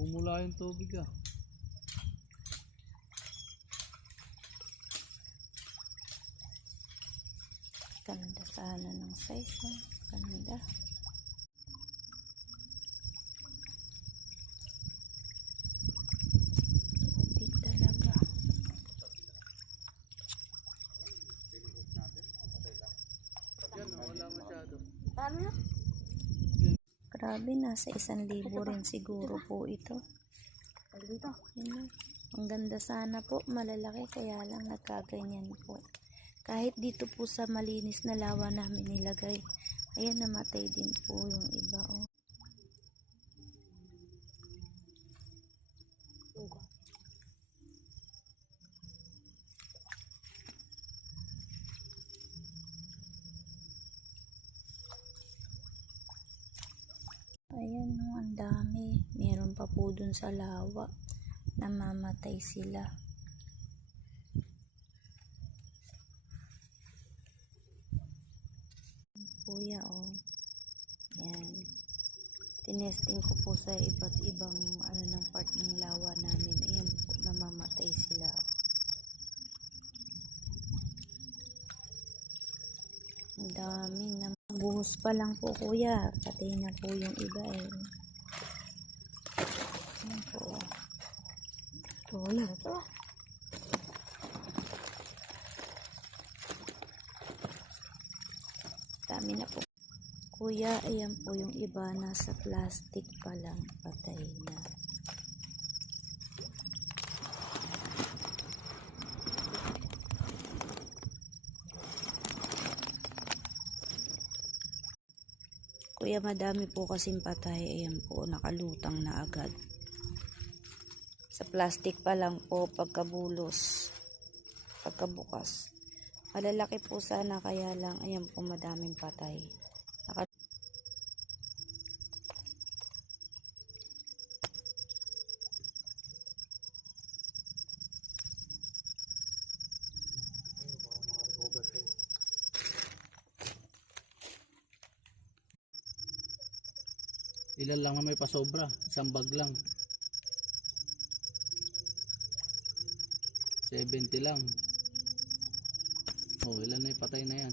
Bumula yung tubig ah. Ganda sana ng size ha. Ganda. Tubig talaga. Wala masyado. Tama? Grabe, nasa 1,000 rin siguro po ito. Dito. Ang ganda sana po, malalaki, kaya lang nagkaganyan po. Kahit dito po sa malinis na lawa namin nilagay, ayan, namatay din po yung iba. Oh. Ayan, no, ang dami. Meron pa po dun sa lawa. Namamatay sila. Kuya, oh. Ayan. Tinesting ko po sa iba't ibang ng part ng lawa namin. Ayan po, namamatay sila. Ang dami na. Buhos pa lang po, kuya. Patay na po yung iba eh. Ayan po. Ito na ito. Dami na po. Kuya, ayan po yung iba, nasa plastic pa lang, patay na. Kuya, madami po kasing patay. Ayan po, nakalutang na agad. Sa plastic pa lang po, pagkabulos, pagkabukas. Malalaki po sana, kaya lang, ayan po, madaming patay. Ilan lang na may pasobra? Isang bag lang. 70 lang. Oh, ilan na yung patay na yan?